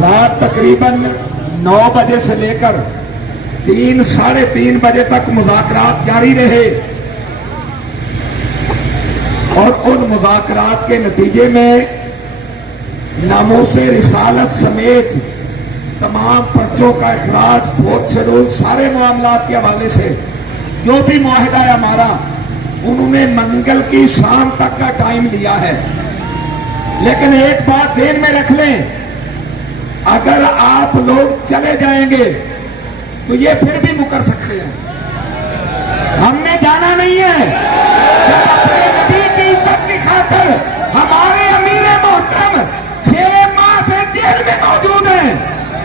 रात तकरीबन 9 बजे से लेकर 3 साढ़े 3 बजे तक मुज़ाकरात जारी रहे और उन मुज़ाकरात के नतीजे में नामूसे रिसालत समेत तमाम पर्चों का इखराज, 4th शेड्यूल, सारे मामलात के हवाले से जो भी मुआहिदा है हमारा, उन्होंने मंगल की शाम तक का टाइम लिया है। लेकिन एक बात ध्यान में रख लें, अगर आप लोग चले जाएंगे तो ये फिर भी मुकर सकते हैं। हमने जाना नहीं है। जब अपने नबी की इज्जत की खातिर हमारे अमीर मोहतरम 6 माह से जेल में मौजूद हैं,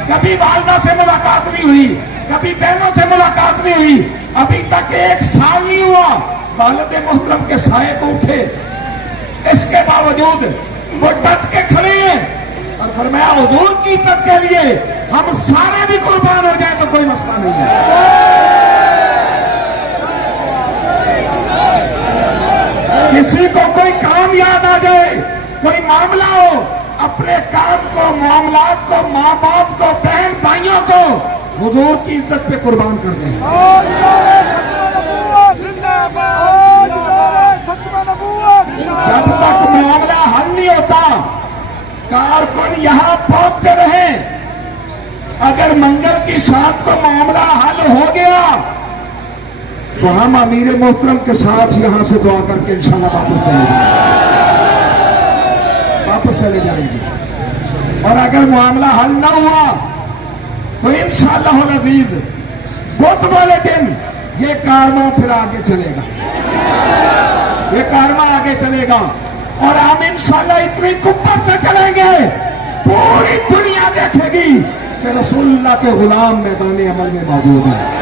कभी वालदा से मुलाकात नहीं हुई, कभी बहनों से मुलाकात नहीं हुई, अभी तक 1 साल नहीं हुआ वालिद मोहतरम के साये को उठे, इसके बावजूद वो डट के खड़े हैं और फरमाया हुजूर की इज्जत के लिए हम सारे भी कुर्बान हो जाए तो कोई मसला नहीं है। किसी को कोई काम याद आ जाए, कोई मामला हो, अपने काम को, मामलात को, माँ बाप को, बहन भाइयों को हुजूर की इज्जत पे कुर्बान कर दें। जब तक मामला हल नहीं होता, कारकुन यहां पहुंचते रहे। अगर मंगल की शाम को मामला हल हो गया तो हम अमीर मोहतरम के साथ यहां से दुआ करके इंशाल्लाह वापस चले जाएंगे। और अगर मामला हल ना हुआ तो इंशाअल्लाह अज़ीज बुध वाले दिन ये कारवां फिर आगे चलेगा, ये कारवां आगे चलेगा और हम इंशाअल्लाह इतनी कुव्वत से चलेंगे, पूरी दुनिया देखेगी कि रसूलुल्लाह के गुलाम मैदान अमल में मौजूद है।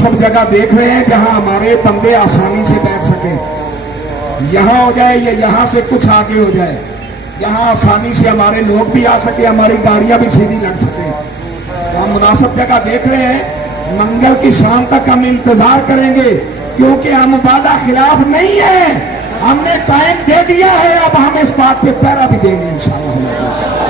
सब जगह देख रहे हैं जहां हमारे बंदे आसानी से बैठ सके, यहां हो जाए या यहां से कुछ आगे हो जाए, यहां आसानी से हमारे लोग भी आ सके, हमारी गाड़ियां भी सीधी लग सके। तो हम मुनासिब जगह देख रहे हैं। मंगल की शाम तक हम इंतजार करेंगे क्योंकि हम वादा खिलाफ नहीं है, हमने टाइम दे दिया है। अब हम इस बात पे पहरा भी देंगे इंशाअल्लाह।